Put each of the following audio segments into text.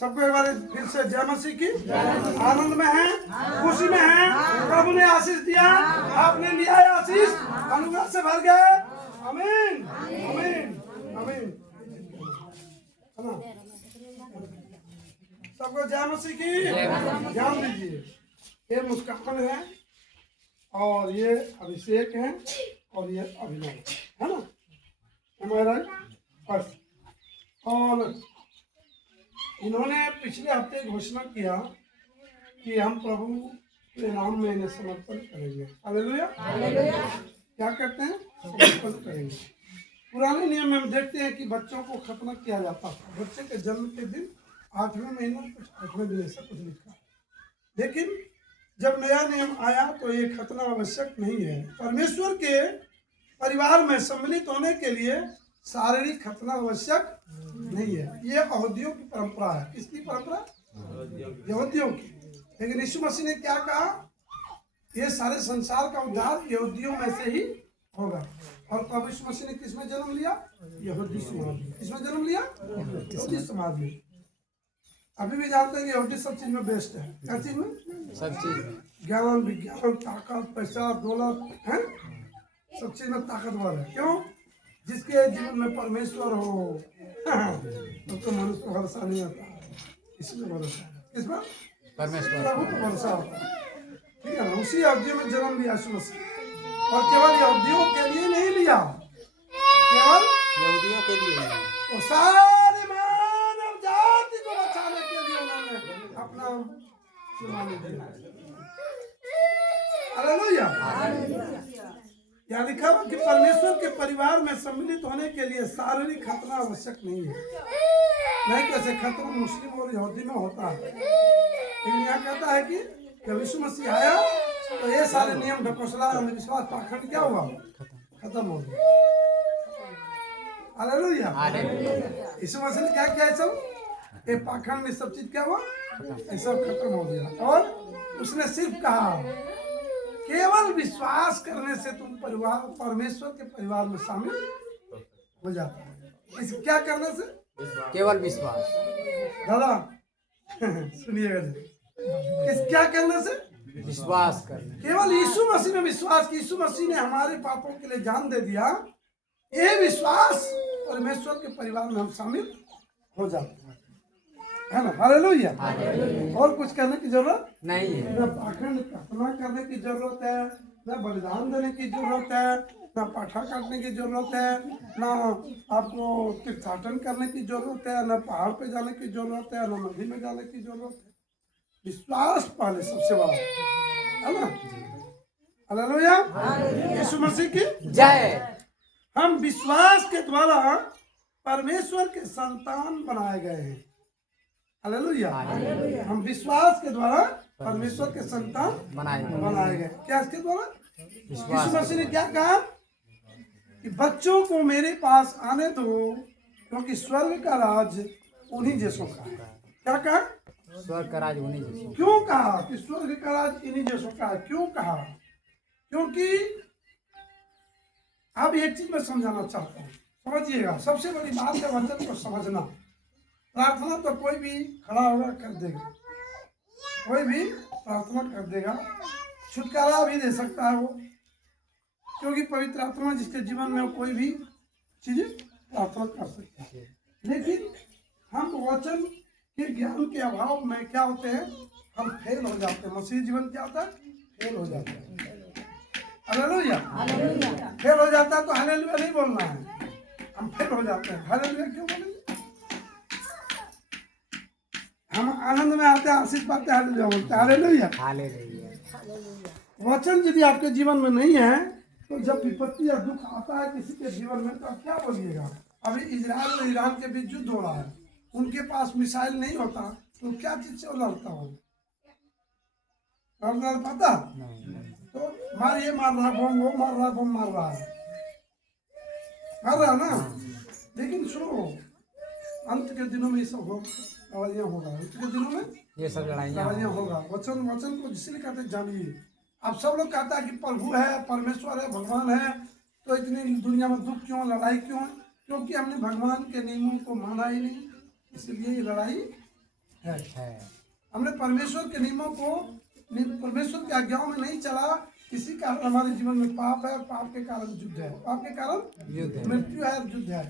सबको एक बार फिर से जय मसीह की। आनंद में है, खुशी में है, प्रभु ने आशीष दिया, आपने लिया है आशीष, अनुग्रह से भर गए। आमीन आमीन आमीन। है ना? सबको जय मसीह की। ध्यान दीजिए, ये मुस्कान है और ये अभिषेक है और ये अभिनव है ना, हमारा फर्स्ट। और इन्होंने पिछले हफ्ते घोषणा किया कि हम प्रभु के नाम में इन्हें समर्पण करेंगे। हालेलुया। क्या कहते हैं? समर्पण करेंगे। पुराने नियम में हम देखते हैं कि बच्चों को खतना किया जाता था। बच्चे के जन्म के दिन 8वें महीने कुछ 8वें दिन ऐसा कुछ लिखा है। लेकिन जब नया नियम आया तो ये खतना आवश्यक नहीं है। परमेश्वर के परिवार में सम्मिलित होने के लिए शारीरिक खतना आवश्यक नहीं है। ये यहूदियों की परंपरा है। किसकी परंपरा? यहूदियों की। लेकिन यीशु मसीह ने क्या कहा? ये सारे संसार का उद्धार यहूदियों में से ही होगा। और प्रभु यीशु मसीह ने किसमें जन्म लिया? यहूदी समाज में। किसमें जन्म लिया? यहूदी समाज में। अभी भी जानते हैं कि यहूदी सब चीज में बेस्ट है। क्या चीज में? सब चीज। ज्ञान, विज्ञान, ताकत, पैसा, दौलत है, सब चीज में ताकतवर है। क्यों? जिसके जीवन में परमेश्वर हो तो मनुष्य को भरोसा नहीं आता। इसमें भरोसा है। किसमें? परमेश्वर, प्रभु को भरोसा होता है। ठीक है ना? उसी यहूदियों में जन्म लिया यीशु मसीह। और केवल यहूदियों के लिए नहीं लिया, केवल यहूदियों के लिए और सारे मानव जाति को बचाने के लिए उन्होंने अपना कुर्बानी दिया। हालेलुया। यहाँ लिखा हुआ कि परमेश्वर के परिवार में सम्मिलित होने के लिए शारीरिक खतना आवश्यक नहीं है। नहीं कैसे खतना मुस्लिम और यहूदी में होता है। लेकिन यहाँ कहता है कि जब यीशु मसीह आया तो ये सारे नियम ढकोसला अंधविश्वास पाखंड क्या हुआ? खत्म हो गया। हालेलुया। यीशु मसीह ने क्या किया? ये सब ये पाखंड में सब चीज क्या हुआ? ये सब खत्म हो गया। और उसने सिर्फ कहा केवल विश्वास करने से तुम परिवार परमेश्वर के परिवार में शामिल हो जाता है। इस क्या करने से? केवल विश्वास। दादा सुनिएगा, किस क्या करने से? विश्वास करने। केवल यीशु मसीह में विश्वास कि यीशु मसीह ने हमारे पापों के लिए जान दे दिया। ये विश्वास परमेश्वर के परिवार में हम शामिल हो जाते हैं, है ना? हालेलुया। और कुछ करने की जरूरत नहीं है। न पाखंड कल्पना करने की जरूरत है, न बलिदान देने की जरूरत है, न पाठा काटने की जरूरत है, न आपको तीर्थाटन करने की जरूरत है, न पहाड़ पे जाने की जरूरत है, न नदी में जाने की जरूरत है। विश्वास पहले सबसे बड़ा है ना। हालेलुया। यीशु मसीह की जय। हम विश्वास के द्वारा परमेश्वर के संतान बनाए गए हैं। हालेलुया। हम विश्वास के द्वारा परमेश्वर के संतान बनाए गए। क्या इसके द्वारा? यीशु मसीह ने क्या कहा कि बच्चों को मेरे पास आने दो क्योंकि स्वर्ग का राज उन्हीं जैसों का है। क्या कहा? स्वर्ग का राज उन्हीं जैसों। क्यों कहा कि स्वर्ग का राज इन्हीं जैसों का है? क्यों कहा? क्योंकि अब एक चीज मैं समझाना चाहता हूँ, समझिएगा। सबसे बड़ी बात है वचन को समझना। प्रार्थना तो कोई भी खड़ा होगा कर देगा, कोई भी प्रार्थना कर देगा, छुटकारा भी दे सकता है वो, क्योंकि पवित्र आत्मा जिसके जीवन में कोई भी चीज प्रार्थना कर सकता है। लेकिन हम वचन के ज्ञान के अभाव में क्या होते हैं? हम फेल हो जाते हैं। मसीह जीवन क्या होता है? फेल हो जाता है। हालेलुया। फेल हो जाता है तो हालेलुया नहीं बोलना है, हम फेल हो जाते हैं। हालेलुया क्यों बोलेंगे? हम आनंद में आते हैं, आशीष पाते हैं, हालेलुया बोलते हैं। हालेलुया। वचन यदि आपके जीवन में नहीं है तो जब विपत्ति या दुख आता है किसी के जीवन में तो आप क्या बोलिएगा? अभी इजराइल और ईरान के बीच युद्ध हो रहा है, उनके पास मिसाइल नहीं होता तो क्या चीज से लड़ता हो? लड़ पाता? तो मार ये मार रहा बम, वो मार रहा बम, मार रहा है, मार रहा ना। लेकिन सुनो, अंत के दिनों में ये सब लड़ाइयाँ होगा। अंत के दिनों में ये सब लड़ाइयाँ होगा। वचन को जिसलिए कहते जानिए। अब सब लोग कहता है कि प्रभु है, परमेश्वर है, भगवान है, तो इतनी दुनिया में दुख क्यों, लड़ाई क्यों है? क्योंकि हमने भगवान के नियमों को माना ही नहीं, इसलिए ये लड़ाई है। हमने परमेश्वर के नियमों को, परमेश्वर की आज्ञाओं में नहीं चला, इसी कारण हमारे जीवन में पाप है। पाप के कारण युद्ध है, पाप के कारण युद्ध है। मृत्यु है, युद्ध है।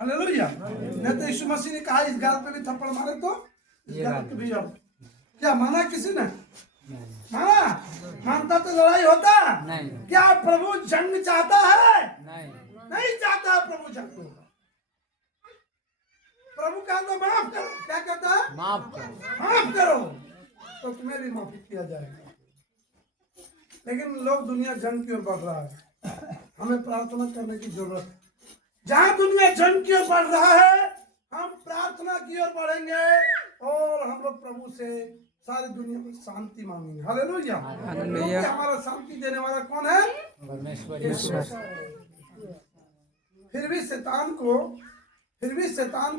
हालेलुया। नहीं तो यीशु मसीह ने कहा इस गाल पे भी थप्पड़ मारे तो इस गाल पे भी। अब क्या माना किसी ने? माना? मानता तो लड़ाई होता। नहीं। क्या प्रभु जंग चाहता है? नहीं। नहीं चाहता प्रभु जंग को। प्रभु कहता है माफ करो। क्या कहता है? माफ करो। माफ करो तो तुम्हें भी माफी किया जाएगा। लेकिन लोग, दुनिया जंग की ओर बढ़ रहा है। हमें प्रार्थना करने की जरूरत है। जहां दुनिया जंग की ओर बढ़ रहा है, हम प्रार्थना की ओर बढ़ेंगे और हम लोग प्रभु से सारी दुनिया में शांति मांगेंगे। हालेलुया। क्योंकि हमारा शांति देने वाला कौन है? परमेश्वर। फिर भी शैतान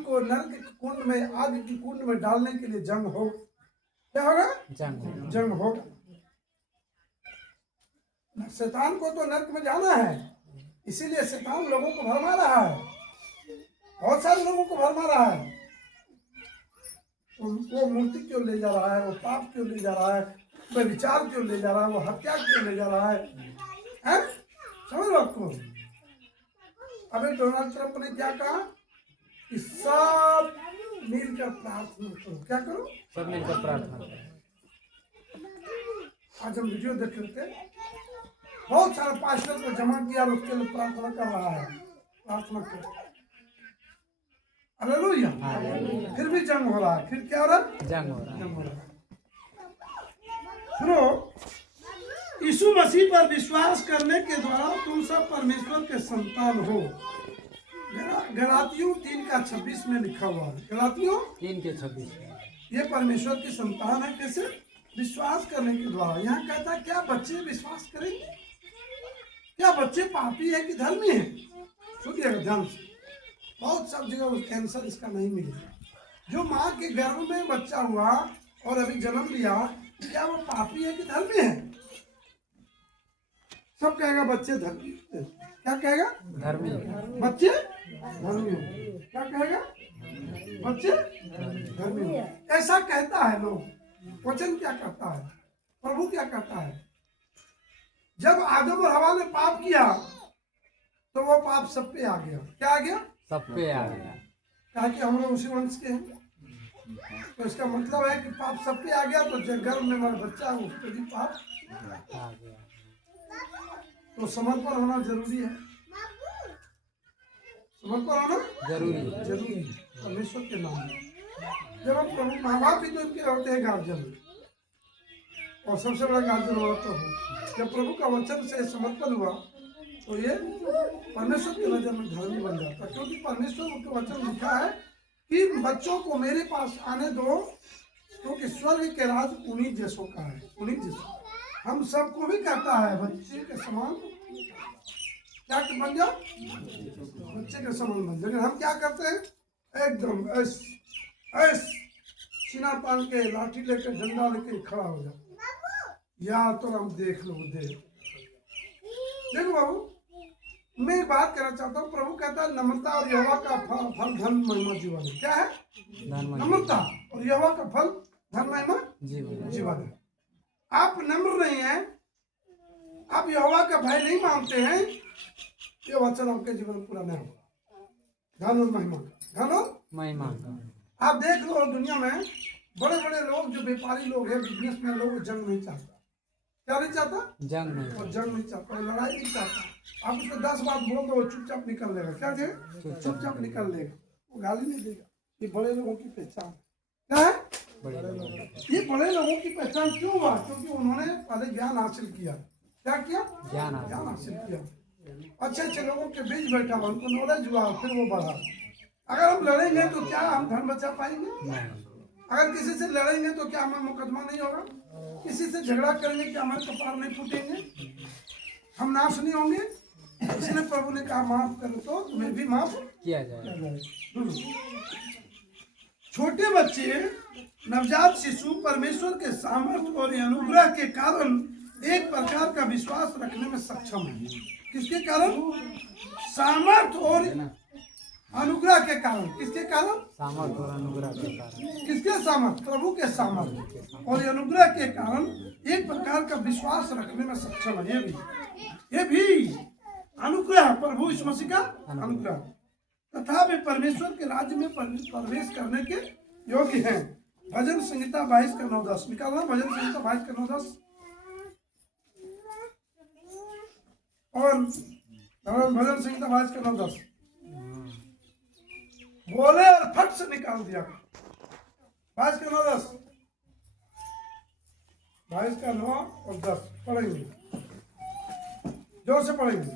को नरक के कुंड में, आग की कुंड में डालने के लिए जंग हो। क्या होगा? जंग होगा। शैतान को तो नरक में जाना है, इसीलिए शैतान लोगों को भरमा रहा है, बहुत सारे लोगों को भरमा रहा है। वो मूर्ति क्यों ले जा रहा है, वो पाप क्यों ले जा रहा है, वो विचार क्यों ले जा रहा है, वो हत्या क्यों ले जा रहा है? समझ लो आपको। अभी डोनाल्ड ट्रंप ने क्या कहा कि सब मिलकर प्रार्थना करो। क्या करो? सब मिलकर प्रार्थना करो। आज हम वीडियो देख रहे थे, बहुत सारे पास्टर को जमा किया और उसके लिए प्रार्थना कर रहा है। प्रार्थना करो। हालेलुया। फिर भी जंग हो रहा है। फिर क्या हो रहा है? जंग हो रहा है। सुनो, यीशु मसीह पर विश्वास करने के द्वारा तुम सब परमेश्वर के संतान हो। गलातियों 3:26 में लिखा हुआ है। गलातियों 3:26 ये परमेश्वर की संतान है। कैसे? विश्वास करने के द्वारा। यहाँ कहता है क्या बच्चे विश्वास करेंगे? क्या बच्चे पापी है कि धर्मी है? सुनिएगा ध्यान से। बहुत सब जगह आंसर इसका नहीं मिलेगा। जो माँ के गर्भ में बच्चा हुआ और अभी जन्म लिया, क्या वो पापी है कि धर्मी है? सब कहेगा बच्चे धर्मी। क्या कहेगा? धर्मी। बच्चे धर्मी हो। क्या कहेगा? बच्चे धर्मी हो। ऐसा कहता है लोग। वचन क्या कहता है? प्रभु क्या कहता है? जब आदम और हवा ने पाप किया तो वो पाप सब पे आ गया। क्या आ गया? सब पे आ गया। कहा कि हम लोग उसी वंश के हैं, तो इसका मतलब है कि पाप सब पे आ गया। तो जब गर्भ में हमारा बच्चा है उस पर भी पाप आ गया। तो समर्पण होना जरूरी है। समर्पण होना जरूरी है परमेश्वर के नाम में। जब हम प्रभु, माँ बाप भी तो इनके होते हैं गार्जियन, और सबसे बड़ा गार्जियन हुआ प्रभु। जब प्रभु का वचन से समर्पण हुआ तो ये परमेश्वर की नजर में धर्मी बन जाता है। क्योंकि परमेश्वर के वचन लिखा है कि बच्चों को मेरे पास आने दो, क्योंकि स्वर्ग के राज उन्हीं जैसों का है। उन्हीं जैसों हम सबको भी कहता है बच्चे के समान क्या बन जाओ, बच्चे के समान बन जाओ। लेकिन हम क्या करते हैं? एकदम ऐस सीना तान के, लाठी लेकर, डंडा लेकर खड़ा हो जाओ। या तो हम देख लो, देखो बाबू, मैं बात करना चाहता हूँ। प्रभु कहता है नम्रता और यहोवा का फल धन महिमा जीवन है। क्या है? नम्रता और यहोवा का फल धन महिमा जीवन है। आप नम्र नहीं हैं, आप यहोवा का भय नहीं मानते हैं, ये वचन आपके जीवन में पूरा नहीं होगा। धन और महिमा, धन और महिमा। आप देख लो दुनिया में बड़े बड़े लोग, जो व्यापारी लोग हैं, बिजनेसमैन लोग, जंग नहीं चाहता। क्या नहीं चाहता? जंग नहीं। और जंग नहीं चाहता, लड़ाई नहीं चाहता। आप उसको 10 बात बोल दो, वो चुपचाप निकल लेगा। क्या दे? चुपचाप निकल लेगा, वो गाली नहीं देगा। ये बड़े लोगों की पहचान क्या है? ये बड़े लोगों की पहचान क्यों हुआ? क्योंकि उन्होंने पहले ज्ञान हासिल किया। क्या किया? ज्ञान हासिल किया। अच्छे अच्छे लोगों के बीच बैठा, उनको नॉलेज हुआ, फिर वो बढ़ा। अगर हम लड़ेंगे तो क्या हम धन बचा पाएंगे? अगर किसी से लड़ेंगे तो क्या हमें मुकदमा नहीं होगा? किसी से झगड़ा करेंगे क्या हमारे कपार नहीं फूटेंगे? हम नाश नहीं होंगे? इसलिए प्रभु ने कहा माफ करो तो तुम्हें भी माफ किया जाए। छोटे बच्चे, नवजात शिशु परमेश्वर के सामर्थ्य और अनुग्रह के कारण एक प्रकार का विश्वास रखने में सक्षम है। किसके कारण? सामर्थ्य और अनुग्रह के कारण। किसके कारण? सामर्थ और अनुग्रह के कारण। किसके सामर्थ? प्रभु के सामर्थ और ये अनुग्रह के कारण एक प्रकार का विश्वास रखने में सक्षम है। ये भी अनुग्रह, प्रभु यीशु मसीह का अनुग्रह। तथा वे परमेश्वर के राज्य में प्रवेश करने के योग्य हैं। भजन संहिता 22:9-10 निकालना। भजन संहिता 22:9-10 और भजन संहिता 22:9-10 बोले और फट से निकाल दिया। 22:9-10 22:9 और 10 पढ़ेंगे, जोर से पढ़ेंगे।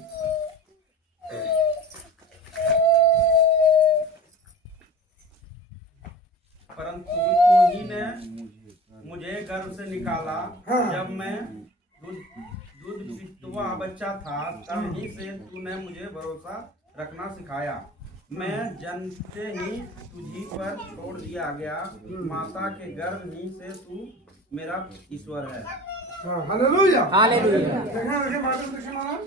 परंतु तू ही ने मुझे गर्भ से निकाला। हाँ। जब मैं दूध पीतवा बच्चा था, तब ही से तूने मुझे भरोसा रखना सिखाया। मैं जन्मते ही तुझी पर छोड़ दिया गया। माता के गर्भ ही से तू मेरा ईश्वर है। हाँ, हालेलुया। हालेलुया। देखिए मार्टिन, देखिए महाराज,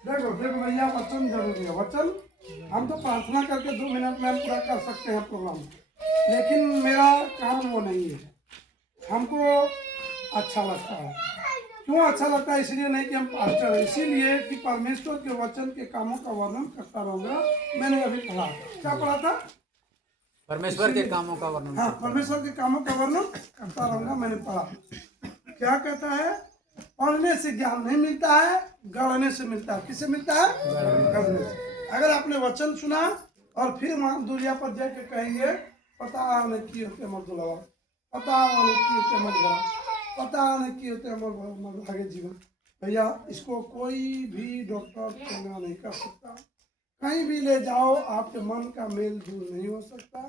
देखो भैया, वचन जरूरी है। वचन हम तो प्रार्थना करके 2 मिनट में हम पूरा कर सकते हैं प्रोग्राम, लेकिन मेरा काम वो नहीं है। हमको अच्छा लगता है। क्यों अच्छा लगता है? इसलिए नहीं कि हम पास्टर हैं, इसीलिए कि परमेश्वर के वचन के कामों का वर्णन करता रहूंगा। मैंने अभी पढ़ा, क्या पढ़ा था? परमेश्वर के कामों का वर्णन। हाँ, परमेश्वर के कामों का वर्णन करता रहूंगा। मैंने पढ़ा, क्या कहता है? पढ़ने से ज्ञान नहीं मिलता है, गढ़ने से मिलता है। किससे मिलता है? गढ़ने से। अगर आपने वचन सुना और फिर वहां दुनिया पर जाके कहेंगे पता नहीं की होते मर दुलावा, पता नहीं की होते मर गया, पता नहीं की होते मर आगे जीवन, भैया इसको कोई भी डॉक्टर चंगा नहीं कर सकता। कहीं भी ले जाओ, आपके मन का मेल दूर नहीं हो सकता।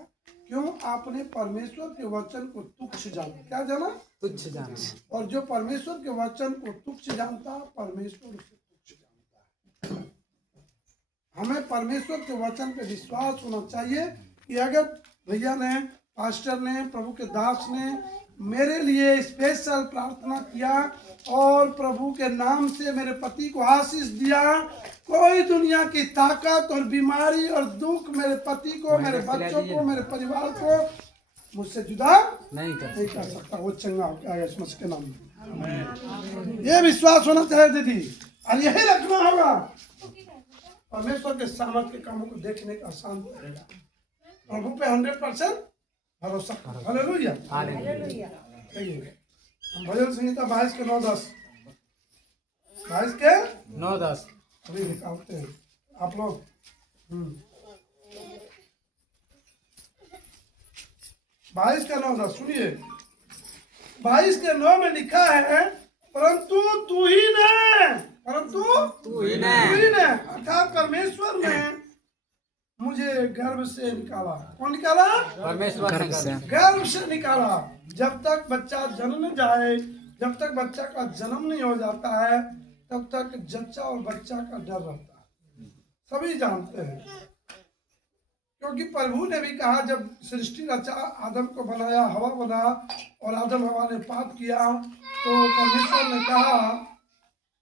क्यों? आपने परमेश्वर के वचन को तुच्छ जाना। क्या जाना? तुच्छ जाना। और जो परमेश्वर के वचन को तुच्छ जानता, परमेश्वर उसे तुच्छ जानता है। हमें परमेश्वर के वचन पे विश्वास होना चाहिए कि अगर भैया ने, पास्टर ने, प्रभु के दास ने मेरे लिए स्पेशल प्रार्थना किया और प्रभु के नाम से मेरे पति को आशीष दिया, कोई दुनिया की ताकत और बीमारी और दुख मेरे पति को, मेरे बच्चों को, मेरे परिवार को मुझसे जुदा नहीं कर सकता। वो चंगा हो गया यीशु मसीह के नाम में। ये विश्वास होना चाहिए दीदी, और यही रखना होगा। परमेश्वर के सामर्थ्य के कामों को देखने का आसान पड़ेगा। प्रभु पे 100% भरोसा। हालेलुया। हालेलुया। हम भजन संहिता 22:9-10 22:9-10 अभी निकालते हैं आप लोग। 22:9-10 सुनिए। 22:9 में लिखा है, परंतु तू ही ने, परंतु तू ही ने, अर्थात परमेश्वर ने मुझे गर्भ से निकाला। कौन निकाला? परमेश्वर ने गर्भ से निकाला। जब तक बच्चा जन्म जाए, जब तक बच्चा का जन्म नहीं हो जाता है, तब तक जच्चा और बच्चा का डर रहता है। सभी जानते हैं, क्योंकि प्रभु ने भी कहा, जब सृष्टि रचा, आदम को बनाया, हवा बना और आदम हवा ने पाप किया, तो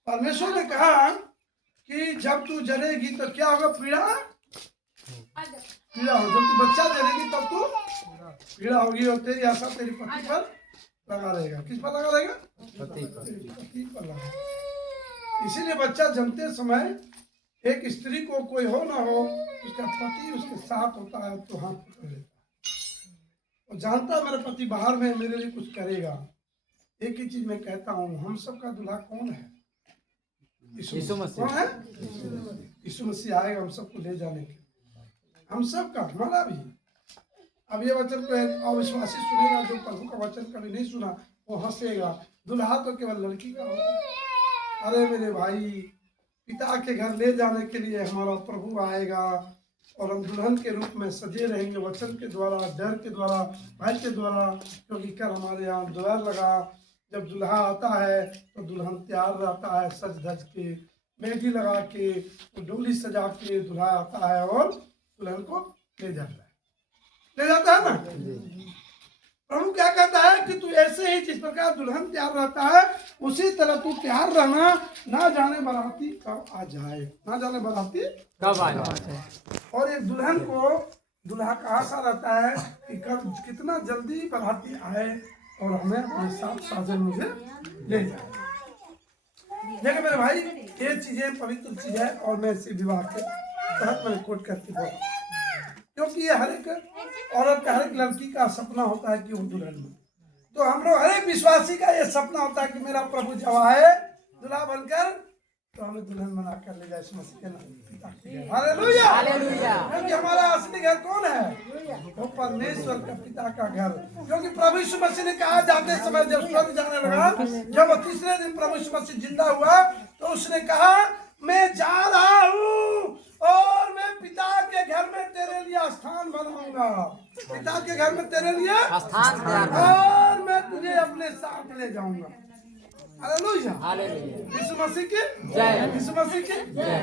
परमेश्वर ने कहा कि जब तू जनेगी तो क्या होगा? पीड़ा हो। जब तू बच्चा जनेगी तब तू पीड़ा होगी, और तेरी आशा तेरी पति पर लगा रहेगा। किस पर लगा रहेगा? पति पर लगा। इसीलिए बच्चा जन्मते समय एक स्त्री को कोई हो ना हो, उसका पति उसके साथ होता है तो हाथ पकड़ लेता है और जानता है मेरा पति बाहर में मेरे लिए कुछ करेगा। एक ही चीज मैं कहता हूँ, हम सबका दूल्हा कौन है? यीशु मसीह। कौन है? यीशु मसीह आएगा हम सबको ले जाने के। हम सबका, हमारा भी। अब ये वचन को एक अविश्वासी सुनेगा, जो प्रभु का वचन कभी नहीं सुना, वो हंसेगा। दूल्हा तो केवल लड़की का होता है। अरे मेरे भाई, पिता के घर ले जाने के लिए हमारा प्रभु आएगा और हम दुल्हन के रूप में सजे रहेंगे, वचन के द्वारा, डर के द्वारा, भाई के द्वारा। क्योंकि कल हमारे यहाँ द्वार लगा, जब दुल्हा आता है तो दुल्हन तैयार रहता है, सज धज के, मेहंदी लगा के, डोली सजा के दुल्हा आता है और दुल्हन को ले जाता है ना। प्रभु क्या कहता है कि तू ऐसे ही जिस प्रकार दुल्हन तैयार रहता है उसी तरह तू तैयार रहना, ना जाने बाराती कब आ जाए, ना जाने बाराती कब आ जाए। और एक दुल्हन को दुल्हा का आशा रहता है कि कब कितना जल्दी बाराती आए और हमें अपने साथ साजन मुझे ले जाए। देखो मेरे भाई, ये चीजें पवित्र चीज है और मैं इसे विवाह के तहत मैंने कोट करके बोला, क्योंकि ये हर एक औरत का, हर एक लड़की का सपना होता है कि वो दुल्हन में। तो हम लोग हर एक विश्वासी का ये सपना होता है कि मेरा प्रभु जब आए दुल्हा बनकर तो हमें दुल्हन बना कर ले जाए मसीह के नाम। Hallelujah, hallelujah. क्योंकि हमारा असली घर कौन है? वो परमेश्वर का पिता का घर। क्योंकि प्रभु यीशु मसीह ने कहा जाते समय जब स्वर्ग जाने लगा, जब तीसरे दिन प्रभु यीशु मसीह जिंदा हुआ तो उसने कहा मैं जा रहा हूँ और मैं पिता के घर में तेरे लिए स्थान बनाऊंगा, पिता के घर में तेरे लिए स्थान और मैं तुझे अपने साथ ले जाऊंगा। Hallelujah, hallelujah. यीशु मसीह की जय। यीशु मसीह की।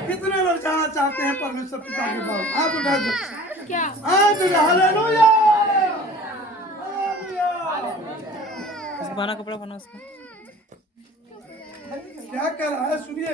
कितने लोग जाना चाहते हैं परमेश्वर पिता के पास? हाथ उठा दो, हाथ उठा। हालेलुया, बना कपड़ा बना उसका। क्या कर रहा है सुनिए।